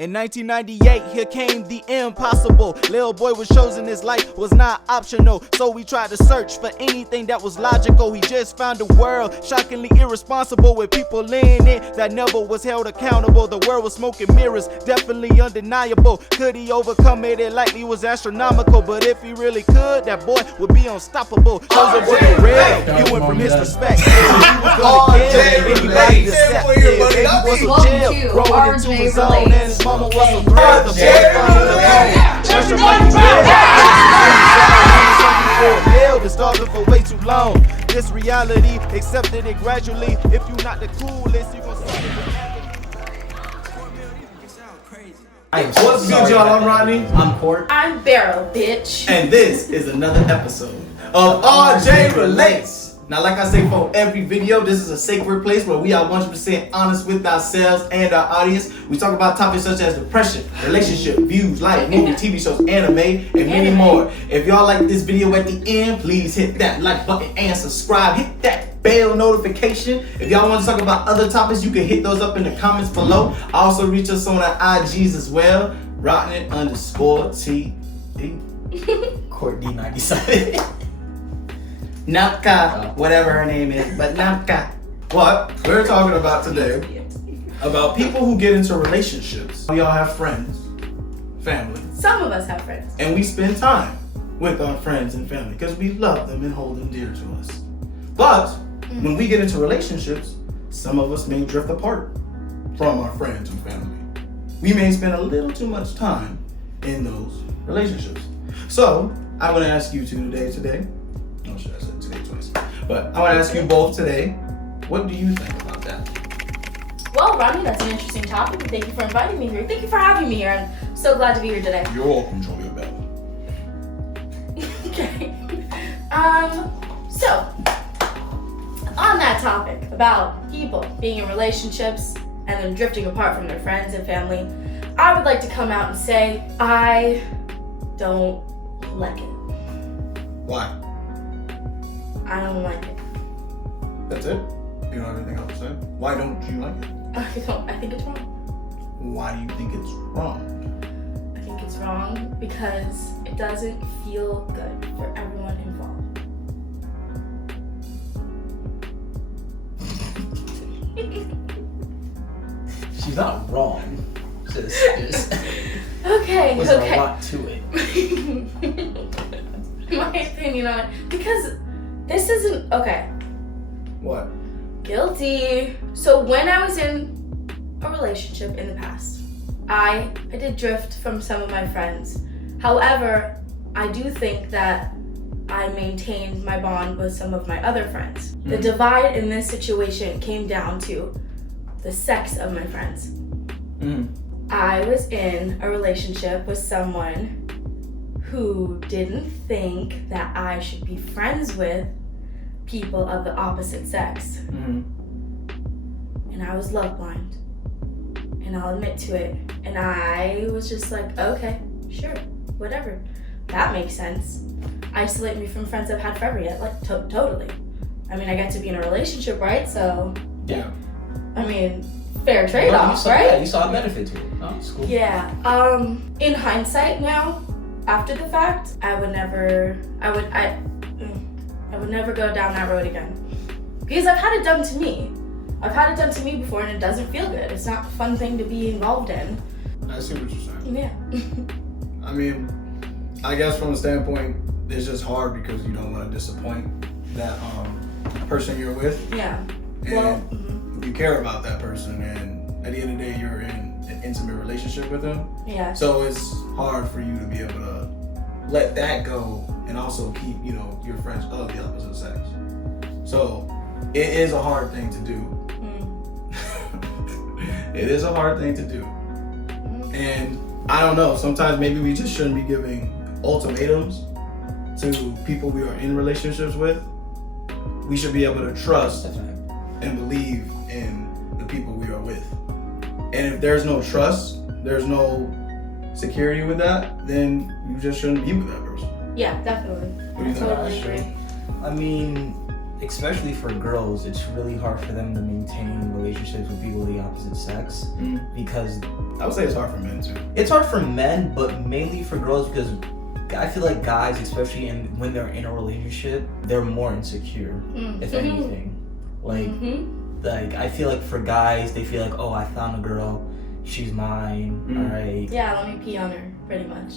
In 1998, here came the impossible. Lil boy was chosen, his life was not optional. So we tried to search for anything that was logical. He just found a world shockingly irresponsible, with people in it that never was held accountable. The world was smoking mirrors, definitely undeniable. Could he overcome it? It likely was astronomical. But if he really could, that boy would be unstoppable. Chosen was for real. He went from his respect. He was gonna kill anybody that stepped in. Baby was a jail, growing into his own, and his mama was a threat. The boy found the phone. Pressure like he did. Been starving for way too long. This reality, accepted it gradually. If you not the coolest, you gon' see it. What's good, y'all? I'm Rodney. I'm Court. I'm Barrel, bitch. And this is another episode of RJ Relates. Now, like I say for every video, this is a sacred place where we are 100% honest with ourselves and our audience. We talk about topics such as depression, relationship, views, life, movie, TV shows, anime, and many more. If y'all like this video at the end, please hit that like button and subscribe. Hit that bell notification. If y'all want to talk about other topics, you can hit those up in the comments below. Also reach us on our IGs as well. Rodney_TD. Court D97. Napka, whatever her name is, but Napka. What we're talking about today, about people who get into relationships. We all have friends, family. Some of us have friends. And we spend time with our friends and family because we love them and hold them dear to us. But when we get into relationships, some of us may drift apart from our friends and family. We may spend a little too much time in those relationships. So I want to ask you two today. Oh shit, I said today twice. But I want to ask you both today, what do you think about that? Well, Rodney, that's an interesting topic, and thank you for inviting me here. Thank you for having me here. I'm so glad to be here today. You're welcome, control your bell. Okay. So, on that topic about people being in relationships and then drifting apart from their friends and family, I would like to come out and say I don't like it. Why? I don't like it. That's it? You don't have anything else to say? Why don't you like it? I think it's wrong. Why do you think it's wrong? I think it's wrong because it doesn't feel good for everyone involved. She's not wrong. Just Okay, there's okay. a lot to it. My opinion on it, because this isn't okay. What? Guilty. So when I was in a relationship in the past, I did drift from some of my friends. However, I do think that I maintained my bond with some of my other friends. The divide in this situation came down to the sex of my friends. I was in a relationship with someone who didn't think that I should be friends with people of the opposite sex. And I was love blind. And I'll admit to it. And I was just like, okay, sure, whatever. That makes sense. Isolate me from friends I've had forever yet, like totally. I mean, I get to be in a relationship, right? So, Yeah. I mean, fair trade-off, right? Yeah, you saw a benefit to it. Oh, it's cool. Yeah. In hindsight now, after the fact, I would never go down that road again. Because I've had it done to me. I've had it done to me before and it doesn't feel good. It's not a fun thing to be involved in. I see what you're saying. Yeah. I mean, I guess from a standpoint, it's just hard because you don't want to disappoint that person you're with. Yeah. And Well, you care about that person, and at the end of the day, you're in an intimate relationship with them. yeah. So it's hard for you to be able to let that go and also keep, your friends of the opposite sex. So it is a hard thing to do. It is a hard thing to do. And I don't know, sometimes maybe we just shouldn't be giving ultimatums to people we are in relationships with. We should be able to trust and believe in the people we are with. And if there's no trust, there's no security with that, then you just shouldn't be with that person. Yeah, definitely. What do you think? Totally agree. I mean, especially for girls, it's really hard for them to maintain relationships with people of the opposite sex because I would say it's hard for men too. it's hard for men, but mainly for girls because I feel like guys, especially when they're in a relationship, they're more insecure, if anything. Like I feel like for guys, they feel like, oh, I found a girl, she's mine, alright. Yeah, let me pee on her, pretty much.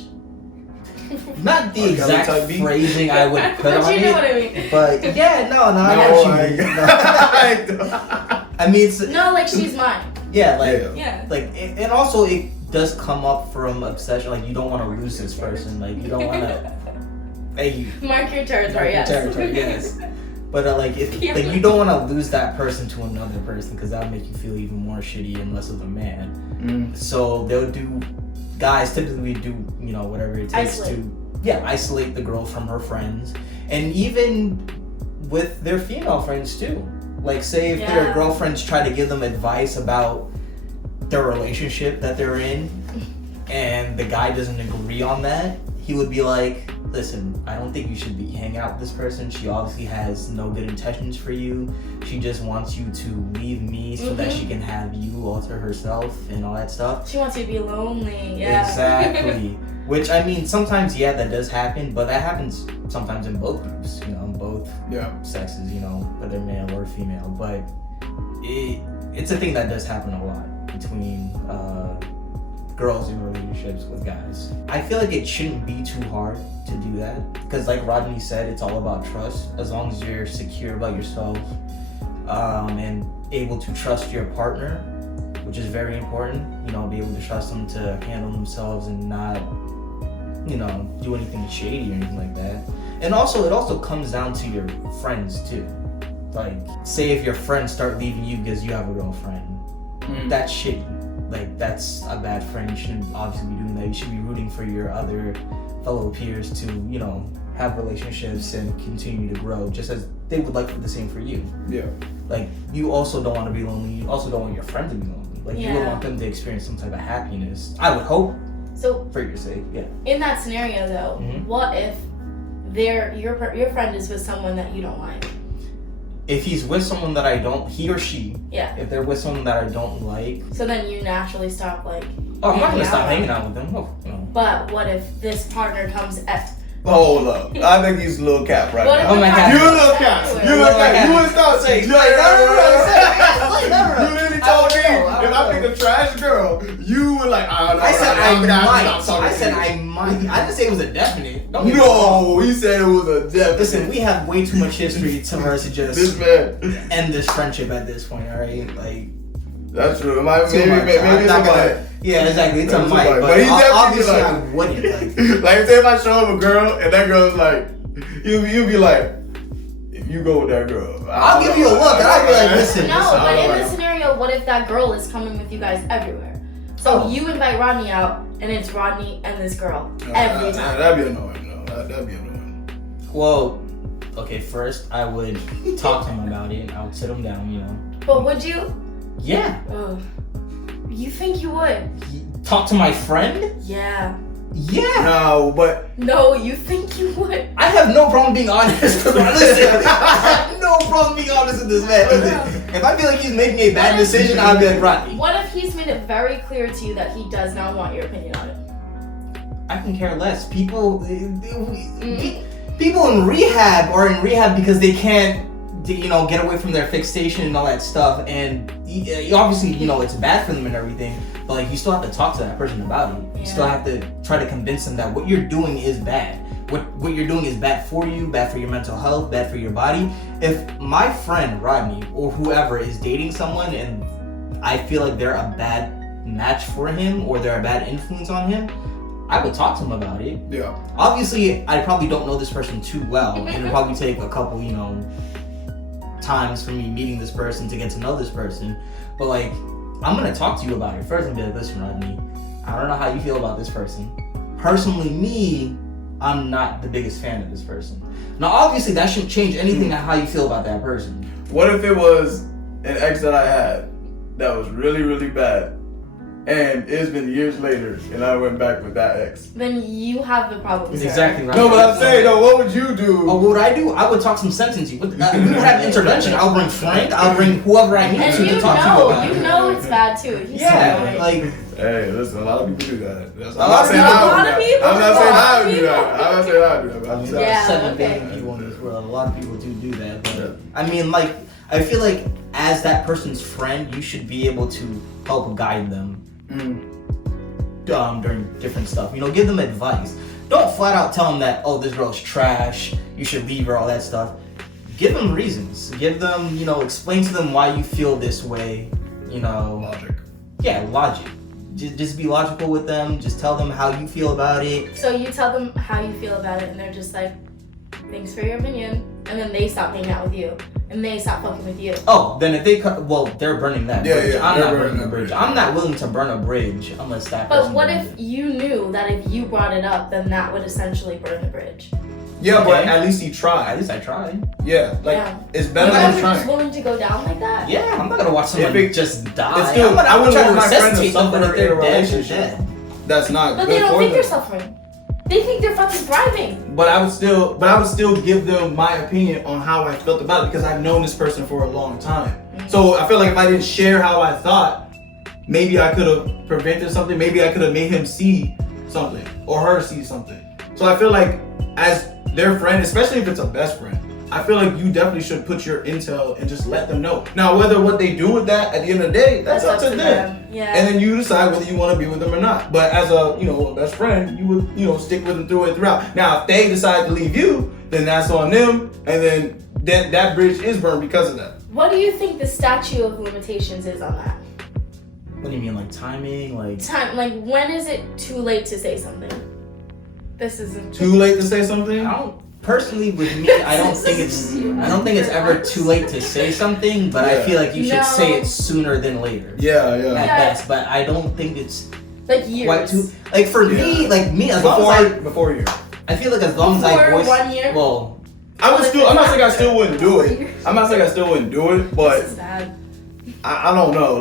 Not the exact type B. phrasing I would put But on you know it, what I mean. but yeah, no, I know what you mean. No. I mean, it's, No, like she's mine. yeah, like, Yeah. like, and also it does come up from obsession. Like you don't want to lose this person. Like you don't want to. Hey, Mark your territory, yes. territory, yes. But like, if Yeah. like you don't want to lose that person to another person because that'll make you feel even more shitty and less of a man. So they'll do. Guys typically do, you know, whatever it takes to isolate the girl from her friends, and even with their female friends too. Like, say if their girlfriends try to give them advice about their relationship that they're in, and the guy doesn't agree on that, he would be like, listen, I don't think you should be hanging out with this person. She obviously has no good intentions for you. She just wants you to leave me so that she can have you all to herself and all that stuff. She wants you to be lonely, yeah. Exactly. Which, I mean, sometimes, yeah, that does happen, but that happens sometimes in both groups, you know, in both sexes, you know, whether male or female. But it's a thing that does happen a lot between girls in relationships with guys. I feel like it shouldn't be too hard to do that because, like Rodney said, it's all about trust. As long as you're secure about yourself and able to trust your partner, which is very important, you know, be able to trust them to handle themselves and not, you know, do anything shady or anything like that. And also, it also comes down to your friends too. Like, say if your friends start leaving you because you have a girlfriend, that's shitty. Like, that's a bad friend. You shouldn't obviously be doing that. You should be rooting for your other fellow peers to, you know, have relationships and continue to grow, just as they would like the same for you. Yeah. Like, you also don't want to be lonely. You also don't want your friend to be lonely. Like, you would want them to experience some type of happiness. I would hope. So, for your sake, yeah. In that scenario, though, what if your friend is with someone that you don't like? If he's with someone that I don't, he or she, if they're with someone that I don't like. So then you naturally stop, like, oh, I'm not gonna stop hanging out with them. Oh, no. But what if this partner comes at... Hold up. I think he's a little cap right What now. if the partner You a little comes cap. afterwards? You a little cap. You wouldn't stop saying, No. You literally told me if I pick a trash girl, you were like, I don't know. I said I might. I said I might. I didn't say it was a definite. No, he said it was a definite. Listen, we have way too much history to just this man end this friendship at this point, alright? Like, that's true. Maybe I'm not gonna. Yeah, exactly. It's a mic, but he definitely obviously like, I wouldn't. Like, say if I show him a girl and that girl's like, you'll be like, if you go with that girl, I'll give you a look and I'll be like, listen. No, but in this scenario, what if that girl is coming with you guys everywhere? So you invite Rodney out, and it's Rodney and this girl every time. That'd be annoying. No, that'd be annoying. Well, okay. First, I would talk to him about it. I would sit him down, you know. But would you? Yeah. Ugh. You think you would? Talk to my friend? Yeah. Yeah. No, but No, you think you would? I have no problem being honest. Listen, I have no problem being honest with this man. Listen, if I feel like he's making a bad decision, I'll be like, Rodney. What if he's made it very clear to you that he does not want your opinion on it? I can care less. People in rehab are in rehab because they can't, you know, get away from their fixation and all that stuff. And obviously, you know, it's bad for them and everything. But like, you still have to talk to that person about it. You still have to try to convince them that what you're doing is bad. What you're doing is bad for you, bad for your mental health, bad for your body. If my friend Rodney or whoever is dating someone and I feel like they're a bad match for him or they're a bad influence on him, I would talk to him about it. Yeah. Obviously, I probably don't know this person too well, and it'll probably take a couple, you know, times for me meeting this person to get to know this person. But like, I'm gonna talk to you about it first and be like, listen, Rodney, I don't know how you feel about this person. Personally, me, I'm not the biggest fan of this person. Now, obviously, that shouldn't change anything on how you feel about that person. What if it was an ex that I had that was really, really bad, and it's been years later, and I went back with that ex. Then you have the problem, sir. Exactly right. No, but I'm saying, no, what would you do? Oh, what would I do? I would talk some sense into you. We would have intervention. I'll bring Frank. I'll bring whoever I need And to talk to you about. you know it's bad too. He's Yeah, so annoying. like. Hey, listen, a lot of people do that. I'm A not lot saying of I would do people- that. I'm not a saying lot I of would do that. I'm not saying I would do that. I'm just saying. Yeah, 7 okay. billion people in this world. A lot of people do that. But Yeah. I mean, like, I feel like as that person's friend, you should be able to help guide them during different stuff. You know, give them advice. Don't flat out tell them that, oh, this girl's trash. You should leave her. All that stuff. Give them reasons. Give them, you know, explain to them why you feel this way. You know, Logic. Yeah, logic. Just be logical with them. Just tell them how you feel about it. So you tell them how you feel about it, and they're just like, "Thanks for your opinion," and then they stop hanging out with you, and they stop fucking with you. Oh, then if they well, they're burning that Yeah, bridge. yeah, I'm they're not burning burning the that bridge. bridge. I'm not willing to burn a bridge unless that But person what burns if it. you knew that if you brought it up, then that would essentially burn the bridge? Yeah, but Okay. at least he At tried. least I tried. Yeah, like Yeah. it's You better guys than are just trying. willing to go down like that? Yeah, I'm not gonna watch someone If it- just die. it's still- I'm gonna I wouldn't try to want my friend to resuscitate them, but suffer if they're in a dead, they're relationship. dead. That's not But good they don't for think them. they're suffering. They think they're fucking thriving. But I would still give them my opinion on how I felt about it because I've known this person for a long time. So I feel like if I didn't share how I thought, maybe I could have prevented something. Maybe I could have made him see something or her see something. So I feel like as their friend, especially if it's a best friend, I feel like you definitely should put your intel and just let them know. Now, whether what they do with that at the end of the day, that's up to them. Yeah. And then you decide whether you want to be with them or not. But as a a best friend, you would stick with them through and throughout. Now, if they decide to leave you, then that's on them, and then that bridge is burned because of that. What do you think the statute of limitations is on that? What do you mean, like timing? Like Time, like when is it too late to say something? This isn't Too late to say something? I don't personally with me. I don't think it's ever too late to say something. But I Yeah. feel like you should No. say it sooner than later. Yeah. At Yeah. best, but I don't think it's like years. quite too. Like for me, as long as Before you. I feel like as long as I Before voice, 1 year? well, I'm not saying I still wouldn't do it. I'm not saying I still wouldn't do it, but This is bad. I don't know.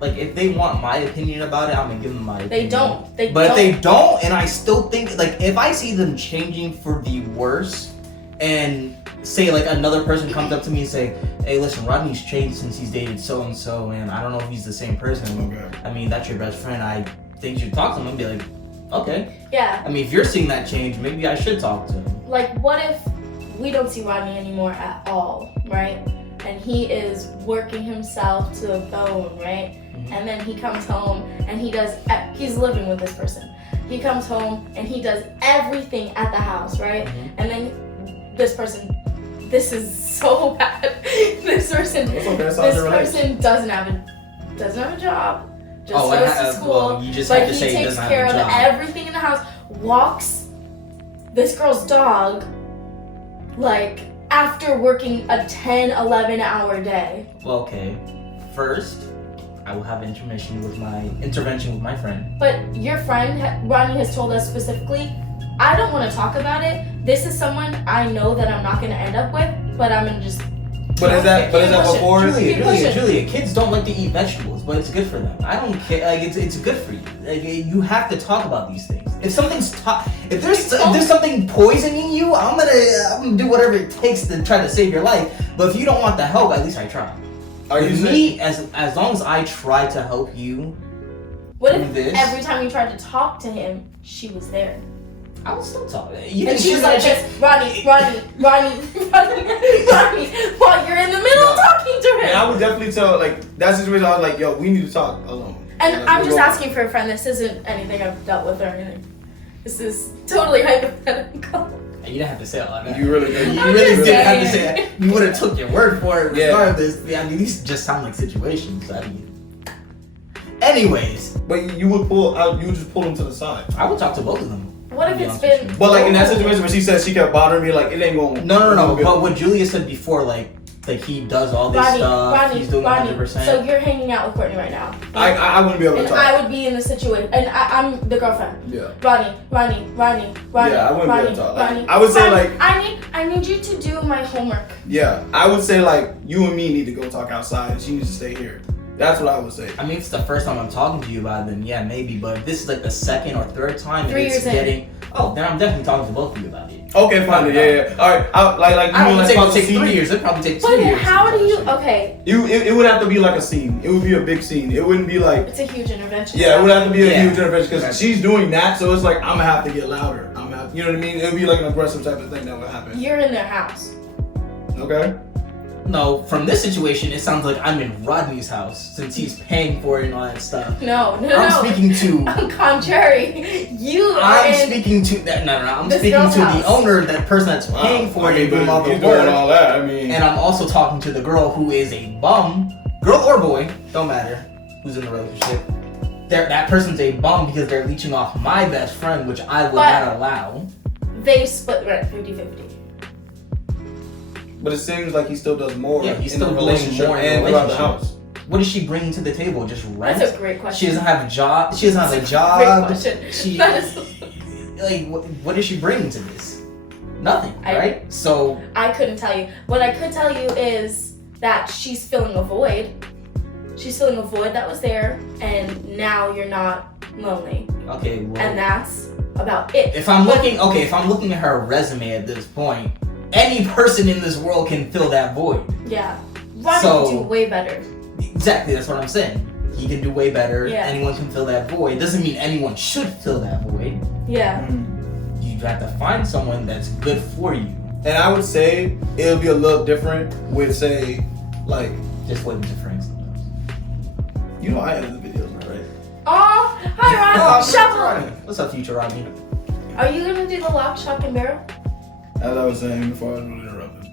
like if they want my opinion about it, I'm gonna give them my opinion. They don't. They But don't. if they don't, and I still think, like, if I see them changing for the worse, and say, like, another person comes up to me and say, hey, listen, Rodney's changed since he's dated so-and-so, and I don't know if he's the same person. Okay. I mean, that's your best friend. I think you should talk to him and be like, okay. Yeah. I mean, if you're seeing that change, maybe I should talk to him. Like, what if we don't see Rodney anymore at all, right? And he is working himself to the bone, right? Mhm. And then he comes home and he's living with this person. He comes home and he does everything at the house, right? Mhm. And then this person, this is so bad. This person, That's okay, that's how this they relate. person doesn't have a job. Just Oh, goes to school. well, you just but have to he say he takes doesn't care have of a job. everything in the house. Walks this girl's dog like after working a 10, 11 hour day. Well, okay. First, I will have intervention with my friend. But your friend, Rodney, has told us specifically, I don't want to talk about it. This is someone I know that I'm not going to end up with, but I'm going to just... But is that before? Julia, kids don't like to eat vegetables, but it's good for them. I don't care. Like it's good for you. Like you have to talk about these things. If if there's something poisoning you, I'm gonna do whatever it takes to try to save your life. But if you don't want the help, at least I try. Are you me as long as I try to help you? What do if this? every time you tried to talk to him, she was there? I will still talk. And she was like this, Rodney, while you're in the middle of talking to And him. I would definitely tell, like, that situation, I was like, yo, we need to talk alone. And Like, I'm we'll just go- asking for a friend. This isn't anything I've dealt with or anything. This is totally hypothetical. You didn't have to say all that. You really did. You I'm really just didn't have to saying. say that. You would have took your word for it Yeah. regardless. I mean, these just sound like situations. I mean, anyways, But you would just pull them to the side. I would talk to both of them. What if to be it's honest with been... you. But like in that situation where she said she kept bothering me, like it ain't going. No. But what Julia said before, like he does all this stuff. He's doing 100%. So you're hanging out with Courtney right now. I wouldn't be able to And talk. I would be in the situation, and I'm the girlfriend. Yeah. Ronnie. Yeah, I wouldn't be able to talk. Like, Ronnie. I would say, Ronnie, like- I need you to do my homework. Yeah, I would say like you and me need to go talk outside. She needs to stay here. That's what I would say. I mean, if it's the first time I'm talking to you about it, then yeah, maybe. But if this is like the second or third time, 3 it's years in. getting. Oh, then I'm definitely talking to both of you about it. Okay, fine. Yeah. All right. Like I don't like think it'll take scene. 3 years. It'll probably take 2 But years. how do you? Okay, It would have to be like a scene. It would be a big scene. It wouldn't be like. it's a huge intervention. Yeah, it would have to be a Yeah. huge intervention because she's doing that, so it's like I'm gonna have to get louder. You know what I mean? It would be like an aggressive type of thing that would happen. You're in their house. Okay. No, from this situation, it sounds like I'm in Rodney's house since he's paying for it and all that stuff. No. I'm speaking to. On contrary, you are I'm in. speaking to that. No. I'm this speaking girl's to house. the owner, that person that's paying for it and doing all the he's doing work. all that. I mean, And I'm also talking to the girl who is a bum, girl or boy, don't matter, who's in the relationship. That person's a bum because they're leeching off my best friend, which I would But- not allow. They split rent 50-50. but it seems like he still does more. Yeah, he's in still the doing relationship more in the and throughout the relationship. house. What is she bringing to the table? Just rent? That's a great question. She doesn't have a job. She doesn't have a Great job. question. She That is- like what is she bringing to this? Nothing, I- right? So I couldn't tell you. What I could tell you is that she's filling a void. She's filling a void that was there, and now you're not lonely. okay, well, And that's about it. if I'm looking at her resume at this point, any person in this world can fill that void. Yeah. Ronnie So- can do way better. Exactly, that's what I'm saying. He can do way better. Yeah. Anyone can fill that void. Doesn't mean anyone should fill that void. Yeah. You have to find someone that's good for you. And I would say it'll be a little different with, say, like, Just waiting to Frank sometimes. you know, I edit the videos now, right? Oh, hi Ron. Shuffle. What's up, future Rodney? Are you gonna do the lock, shock, and barrel? As I was saying before, I was really interrupted.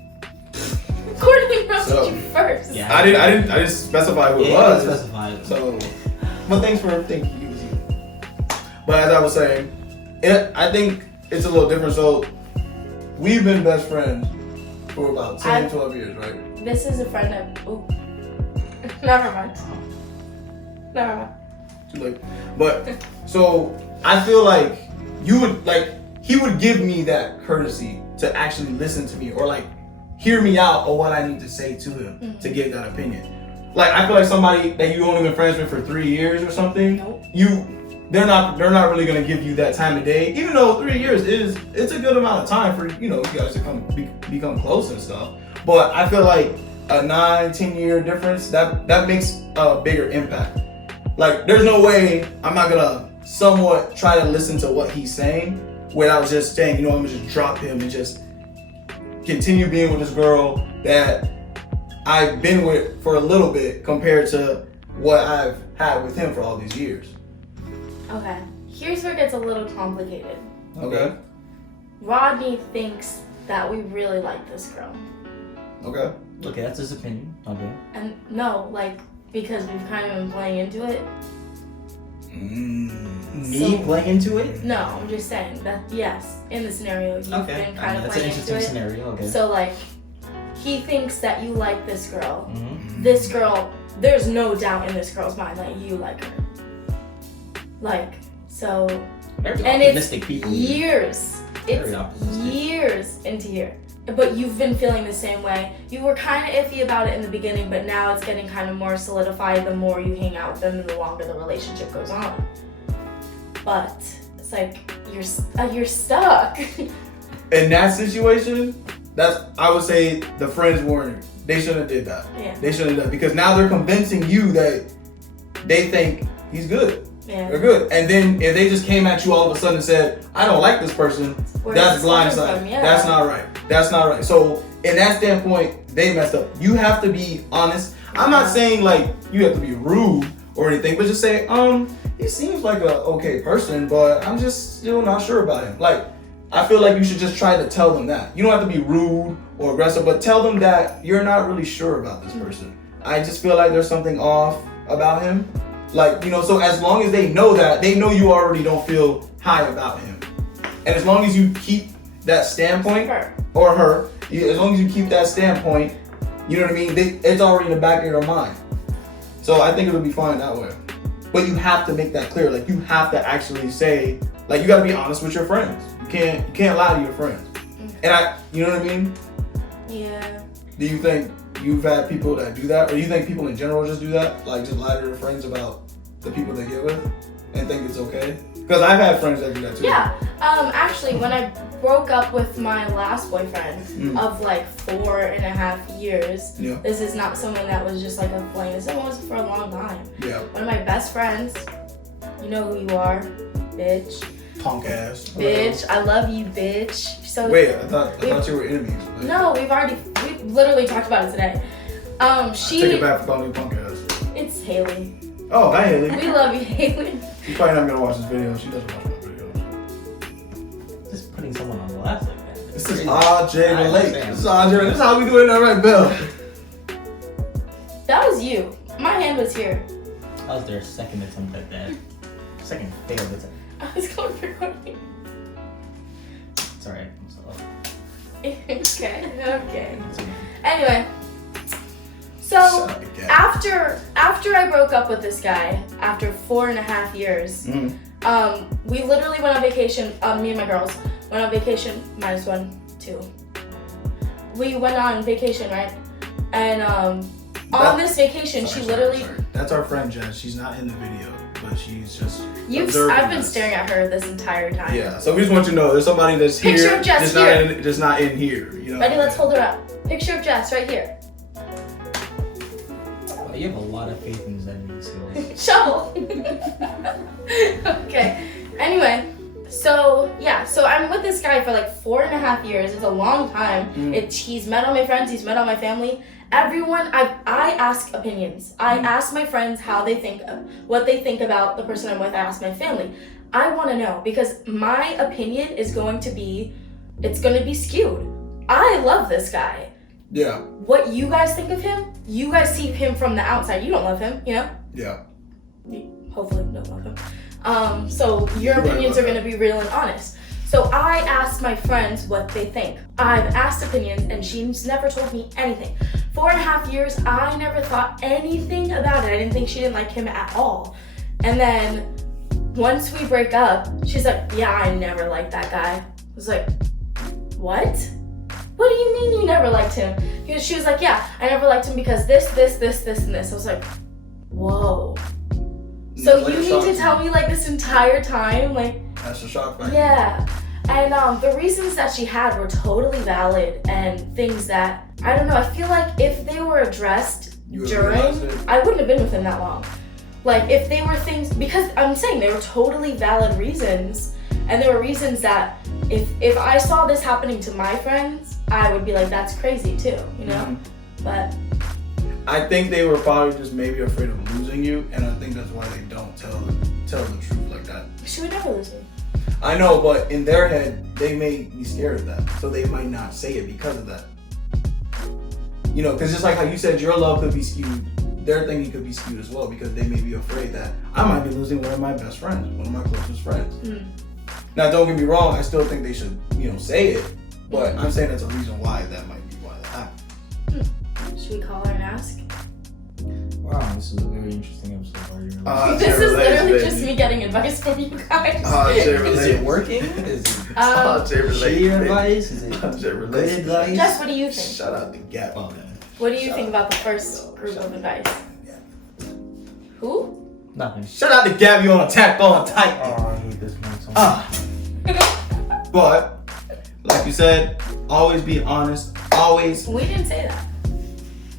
Courtney roasted So- you first. Yeah. I didn't specify who it Yeah, was. specified. So, but thanks for thinking it was you. But as I was saying, I think it's a little different. So, we've been best friends for about 10, 12 years, right? This is a friend of. Ooh. Never mind. Never mind. Too late. But, so, I feel like you would, like, he would give me that courtesy to actually listen to me or, like, hear me out or what I need to say to him to give that opinion. Like, I feel like somebody that you only been friends with for 3 years or something, Nope. they're not really gonna give you that time of day, even though 3 years it's a good amount of time for you guys to become close and stuff. But I feel like a 9-10 year difference that makes a bigger impact. Like, there's no way I'm not gonna somewhat try to listen to what he's saying without just saying, I'm gonna just drop him and just continue being with this girl that I've been with for a little bit compared to what I've had with him for all these years. Okay. Here's where it gets a little complicated. Okay. Rodney thinks that we really like this girl. Okay. Okay, that's his opinion. Okay. And no, like, because we've kind of been playing into it. Me playing into it? No, I'm just saying that, yes, in the scenario, you've Okay. been kind of That's an playing into interesting it. scenario. Okay. So, like, he thinks that you like this girl. Mhm. This girl, there's no doubt in this girl's mind that you like her. Like, so, Very and it's optimistic people. here. years. Very It's optimistic. years into here. But you've been feeling the same way. You were kind of iffy about it in the beginning, but now it's getting kind of more solidified the more you hang out with them and the longer the relationship goes on. But it's like you're stuck. In that situation, I would say the friends weren't. They shouldn't have did that. Yeah. They shouldn't have done, because now they're convincing you that they think he's good. Yeah. They're good. And then if they just came at you all of a sudden and said, I don't like this person, Where that's is this coming blindside. from? Yeah. That's not right. That's not right. So in that standpoint, they messed up. You have to be honest. I'm not saying like you have to be rude or anything, but just say, he seems like a okay person, but I'm just still not sure about him. Like, I feel like you should just try to tell them that. You don't have to be rude or aggressive, but tell them that you're not really sure about this person. I just feel like there's something off about him. Like, so as long as they know that, they know you already don't feel high about him. And as long as you keep that standpoint, Her. or her, as long as you keep that standpoint, you know what I mean? It's already in the back of your mind. So I think it'll be fine that way. But you have to make that clear. Like, you have to actually say, like, you gotta be honest with your friends. You can't lie to your friends. And you know what I mean? Yeah. Do you think you've had people that do that, or do you think people in general just do that, like just lie to their friends about the people they get with, and think it's okay? Because I've had friends that do that too. Yeah. Actually, when I broke up with my last boyfriend of like 4.5 years, this is not someone that was just like a fling. This was for a long time. Yeah. One of my best friends, you know who you are, bitch. Punk ass. Bitch, I love you, bitch. So wait, I thought you were enemies. Like, no, we literally talked about it today. She. Take it back for calling you punk ass. It's Haley. Oh, hi Haley. We love you, Haley. She's probably not gonna watch this video. She doesn't watch my videos. Just putting someone on blast like that. This is RJ Relate. This is how we do it. All right, Bill. That was you. My hand was here. That was their second attempt at that. Second failed attempt. I was going for recording. It's alright. I'm sorry. Okay. Anyway, so after I broke up with this guy, after 4.5 years, we literally went on vacation. Me and my girls went on vacation. -1, 2. We went on vacation, right? And on this vacation, she literally. Sorry. That's our friend Jen. She's not in the video, but she's just. I've been staring at her this entire time. Yeah. So we just want you to know there's somebody that's here, Picture of Jess here. just not in here. You know. Ready? Let's hold her up. Picture of Jess right here. Well, you have a lot of faith in his editing skills. Shovel. Okay. Anyway, so I'm with this guy for like 4.5 years. It's a long time. He's met all my friends. He's met all my family. Everyone, I ask opinions. I ask my friends how they think, what they think about the person I'm with. I ask my family. I want to know because my opinion is going to be skewed. I love this guy. Yeah. What you guys think of him? You guys see him from the outside. You don't love him, you know? Yeah. You hopefully don't love him. So your opinions are going to be real and honest. So I asked my friends what they think. I've asked opinions and she's never told me anything. 4.5 years, I never thought anything about it. I didn't think she didn't like him at all. And then once we break up, she's like, yeah, I never liked that guy. I was like, what? What do you mean you never liked him? She was like, yeah, I never liked him because this, and this. I was like, whoa. So like you need to tell me like this entire time, like. That's a shock factor. Yeah, and the reasons that she had were totally valid and things that I don't know. I feel like if they were addressed I wouldn't have been with him that long. Like if they were things because I'm saying they were totally valid reasons, and there were reasons that if I saw this happening to my friends, I would be like, that's crazy too, you know. But I think they were probably just maybe afraid of losing you, and I think that's why they don't tell the truth like that. she would never lose me. I know, but in their head, they may be scared of that, so they might not say it because of that. You know, because just like how you said, your love could be skewed, their thinking could be skewed as well, because they may be afraid that I might be losing one of my best friends, one of my closest friends. Now, don't get me wrong, I still think they should, say it, but I'm saying that's a reason why that might be why that happened. Should we call her and ask? Wow, this is a very interesting episode. This is literally just me getting advice from you guys. Is it working? Is it shitty advice? Is it good advice? Jess, what do you think? Shout out to Gap. What do you think about the first group of advice? Who? Nothing. Shout out to Gabby on Attack on Titan. Oh, I hate this man so much. But, like you said, always be honest. Always. We didn't say that.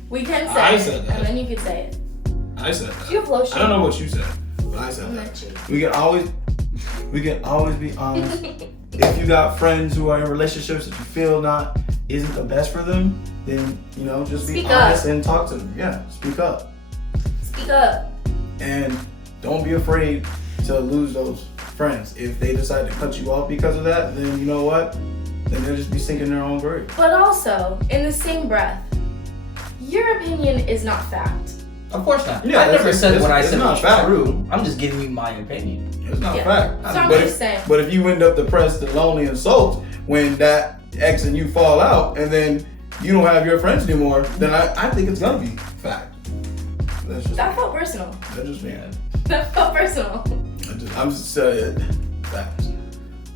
We can say I it, said that. and then you could say it. I said that. Do you have lotion? I don't know what you said, but I said that. We can always be honest. If you got friends who are in relationships that you feel isn't the best for them, then just be honest and talk to them. Yeah, speak up. Speak up. And don't be afraid to lose those friends. If they decide to cut you off because of that, then you know what? Then they'll just be sinking their own grave. But also, in the same breath, your opinion is not fact. Of course not. Yeah, I never said what I it's said not was fact. true. I'm just giving you my opinion. It's not fact. So I'm just saying. But if you end up depressed and lonely and sulked when that ex and you fall out and then you don't have your friends anymore, then I think it's gonna be fact. That felt personal. That's just me. That felt personal. I'm just saying facts.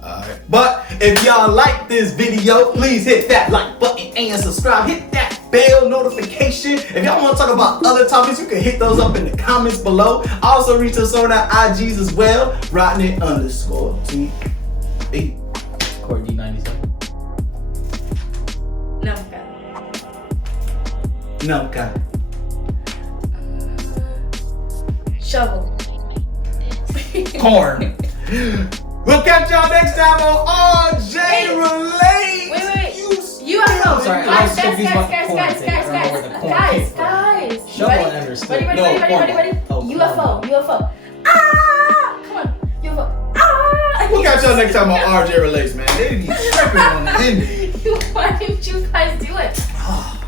Alright. But if y'all like this video, please hit that like button and subscribe. Hit that bell notification. If y'all want to talk about other topics, you can hit those up in the comments below. Also reach us on our IGs as well. Rodney_T8. Corey D97. No, okay. No, God. Shovel. Corn. We'll catch y'all next time on RJ Relates. Wait. UFO. I'm sorry, I was confused about the corn thing. I don't know where the corn came from. Guys. Shovel I understood. Ready? No, corn. Oh, UFO. Ah! Come on. UFO. Ah! We'll catch y'all next time on RJ Relates, man. They be tripping on the ending. Why didn't you guys do it? Ah!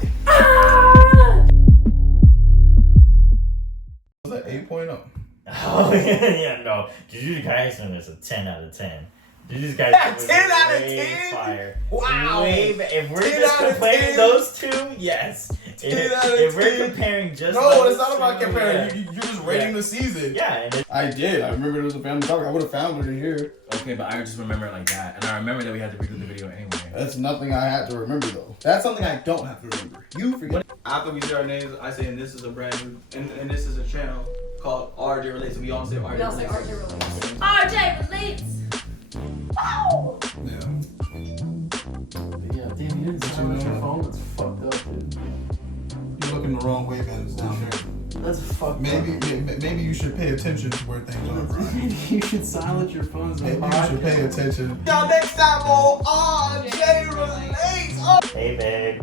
Was that 8.0? Oh yeah, no. Jujutsu Kaisen is a 10 out of 10. Jujutsu Kaisen was 10 out of way 10? fire. Wow. If we're 10 just out of comparing 10? those two, yes. 10 out of If 10? we're comparing just No, those it's not about two, comparing. yeah. You're just rating the season. Yeah, and I did. I remember it was a family topic. I would have found it in here. Okay, but I just remember it like that. And I remember that we had to redo the video anyway. That's nothing I had to remember, though. That's something I don't have to remember. You forget. After we say our names, I say, and this is a brand new, and this is a channel called RJ Relates. We all say RJ We all say Relates. RJ Relates. RJ Relates. Wow. Yeah. Yeah, damn, you didn't silence your phone? That's fucked up, dude. You're looking the wrong way, man. It's down there. That's fucked Maybe up. maybe you should pay attention to where things are, Brian. Maybe you should silence your phones on Maybe you should pay attention. Y'all next time on RJ Relates. hey, babe.